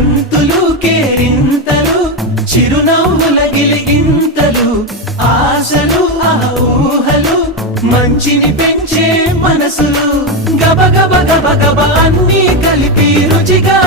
గంతులు కేరింతలు చిరునవ్వుల గిలిగింతలు ఆశలు ఆ ఊహలు మంచిని పెంచే మనసులు గబ గబ గబ గబ అన్నీ కలిపి రుచిగా